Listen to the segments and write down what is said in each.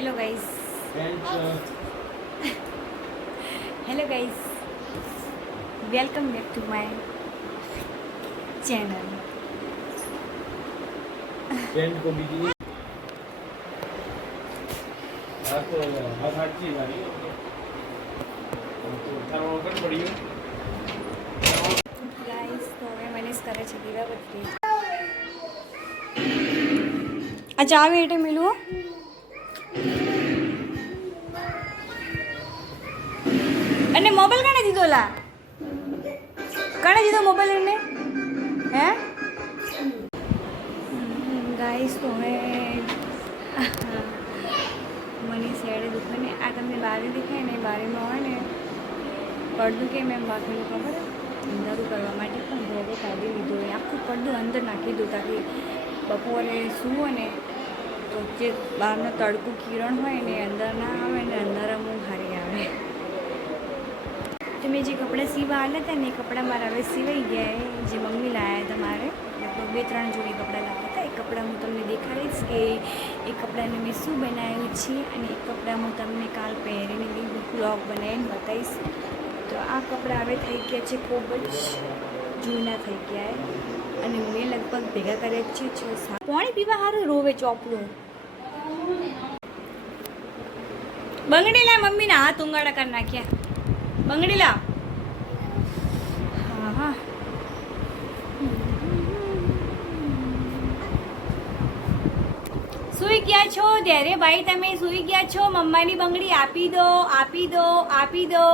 Hello guys hello guys welcome back to my channel friend को भी दिए आप हर चीज आ रही है तो थर्मोकल पड़ी है गाइस तो હવે મને કરે છે દીવાબત્તી આ ચાવી એટલે મેલું અને મોબાઈલ કાણે દીધો લા કાણે દીધો મોબાઈલ એને હે ગાઈસ તો હવે મને શેડે દુખે ને આ તમને બારી દેખાય ને બારીમાં હોય ને પડદું કેમ એમ બાકીનું ખબર અંધારું કરવા માટે પણ ભોગો કાઢી લીધો હોય આખું પડદું અંદર નાખી દઉં તાકી બપોરે સૂવો ને તો જે બહારનો તડકું કિરણ હોય ને અંદર ના આવે ને અંદર અમુક હારી આવે તો મેં જે કપડાં સીવા આવ્યા હતા ને એ કપડાં મારા હવે સિવાઈ ગયા જે મમ્મી લાવ્યા હતા મારે લગભગ 2-3 જોડી કપડાં લાવ્યા હતા એ કપડાં હું તમને દેખાડીશ કે એ કપડાને મેં શું બનાવ્યું છે અને એ કપડાં હું તમને કાલ પહેરીને બ્લોગ બનાવીને બતાવીશ તો આ કપડાં હવે થઈ ગયા છે ખૂબ જ જૂના થઈ ગયા અને મેં લગભગ ભેગા કર્યા છે 6-7 પાણી પીવા સારું રોવે ચોપડું બંગડી લા મમ્મીના હાથ ઉંગાડા કરી નાખ્યા બંગડી લા હા હા સુઈ ગયા છો ત્યારે ભાઈ તમે સુઈ ગયા છો મમ્માની બંગડી આપી દો આપી દો આપી દો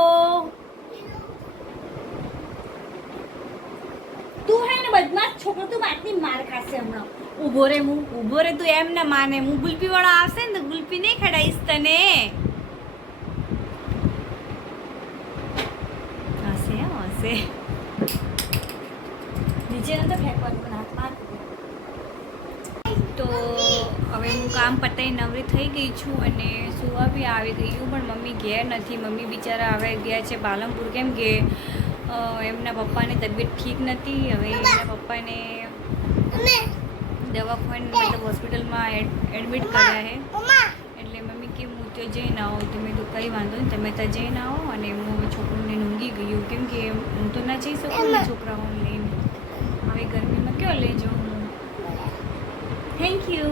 તું હે ને બદમાશ છોકરો તું વાતની માર ખાશે હમણાં ઊભો રે તું એમ ના માને હું ગુલપી વાળો આવશે ને તો ગુલપી નહીં ખડાઈશ તને હશે નીચે તો ફેંકવાનું પણ હાથમાં તો હવે હું કામ પતાવી નવરી થઈ ગઈ છું અને સુવા બી આવી ગયું પણ મમ્મી ઘેર નથી મમ્મી બિચારા હવે ગયા છે પાલનપુર કેમ કે એમના પપ્પાની તબિયત ઠીક નથી હવે એમના પપ્પાને દવાખાને મતલબ હોસ્પિટલમાં એડમિટ કર્યા છે એટલે મમ્મી કે હું તો જઈને આવો તો મેં તો કંઈ વાંધો નહીં તમે ત્યાં જઈને આવો અને હું હવે છોકરોને ઊંઘી ગયું કેમ કે હું તો ના જઈ શકું ને છોકરાઓને લઈને હવે ગરમીમાં કયો લઈ જાઉં હું થેન્ક યુ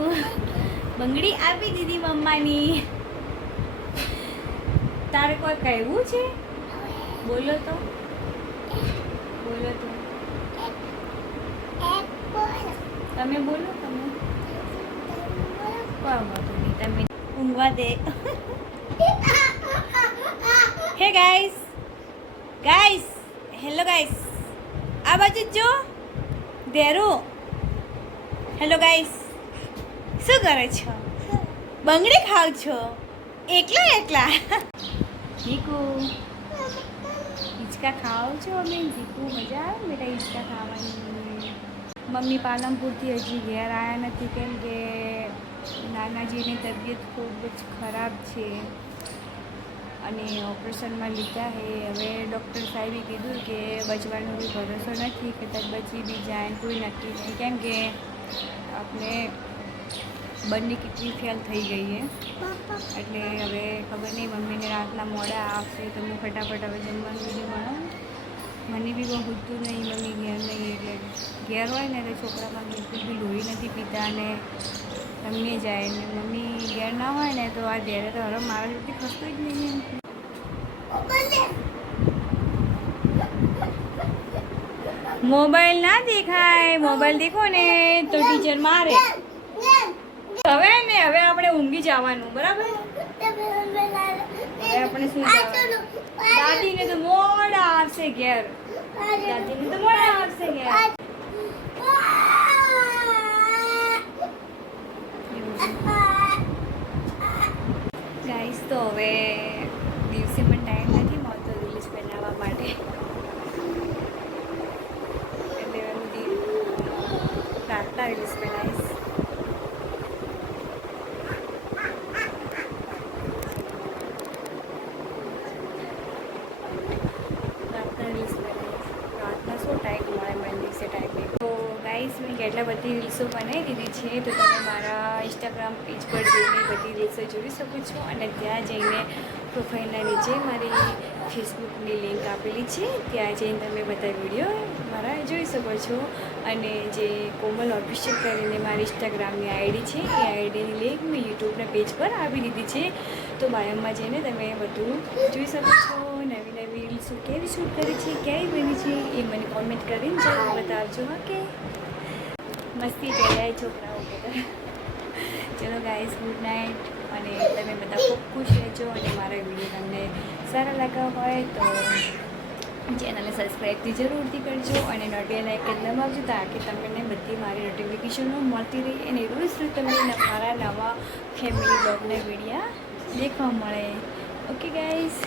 બંગડી આપી દીધી મમ્માની તારે કોઈ કહેવું છે બોલો તો તમે બોલો તમે કોઈ વાંધો નહીં તમે ઊંઘવા દે હે ગાઈસ હેલો ગાઈસ આ બાજુ જો ધેરો હેલો ગાઈસ શું કરે છો બંગડી ખાવ છો એકલા ઠીકુ હિંચકા ખાવ છો અમે ઠીકુ મજા આવે બેટા હિંચકા ખાવાની મમ્મી પાલનપુરથી હજી ઘેર આવ્યા નથી કેમ કે નાનાજીની તબિયત ખૂબ જ ખરાબ છે અને ઓપરેશનમાં લીધા છે હવે ડૉક્ટર સાહેબે કીધું કે બચવાનો કોઈ ભરોસો નથી કે તક બચી બી જાય કોઈ નક્કી નહીં કેમ કે આપણે બંને કેટલી ફેલ થઈ ગઈ છે એટલે હવે ખબર નહીં મમ્મીને રાતના મોડા આવશે તો હું ફટાફટ હવે જમવાનું બીજું બનાવું મને બી બહુ પૂછતું નહીં મમ્મી ઘેર નહીં એટલે ઘેર હોય ને તો છોકરામાં બિલકુલ બી લોહી નથી પીતા અને રમી જાય ને મમ્મી ઘેર ના હોય ને તો આ ઘેરે તો હવે મારા જોડથી ખસતું જ નહીં મોબાઈલ ના દેખાય મોબાઈલ દેખો ને તો ટીચર મારે હવે આપણે ઊંઘી જવાનું બરાબર હવે આપણે શું દાદીને તો મોડા આવશે ઘેર ગાઈસ તો હવે દિવસે પણ ટાઈમ નથી મળતો રીલ્સ બનાવવા માટે એટલે બધી રાતના રીલ્સ બનાવીશ રાતના શું ટાઈમ મળે મને દિવસે ટાઈમ નહીં તો ગાઈસ મેં એટલે બધી રીલ્સો બનાવી દીધી છે, તો તમે મારા ઇન્સ્ટાગ્રામ પેજ પર જઈને બધી રીલ્સો જોઈ શકો છો. અને ત્યાં જઈને પ્રોફાઇલના નીચે મારી ફેસબુકની લિંક આપેલી છે, ત્યાં જઈને તમે બધા વિડીયો મારા જોઈ શકો છો. અને જે કોમલ ઓફિશિયલ કરીને મારી ઇન્સ્ટાગ્રામની આઈડી છે, એ આઈડીની લિંક મેં યુટ્યુબના પેજ પર આપી દીધી છે. તો બાયોમાં જઈને તમે બધું જોઈ શકો છો. નવી નવી રીલ્સો કેવી શૂટ કરી છે, ક્યાંય બની છે, એ મને કોમેન્ટ કરીને જરૂર બતાવજો. ઓકે, મસ્તી કર્યા છોકરાઓ બધા. ચલો ગાઈઝ, ગુડ નાઇટ. અને તમે બધા ખૂબ ખુશ રહેજો. અને મારા વિડીયો તમને સારા લાગ્યા હોય તો ચેનલને સબસ્ક્રાઈબથી જરૂરથી કરજો અને નોટિફિકેશન આઇકન દબાવજો, તાકી તમને બધી મારી નોટિફિકેશનો મળતી રહી અને રોજ તમને મારા નવા ફેમિલી બ્લોગના વિડીયા દેખવા મળે. Okay guys.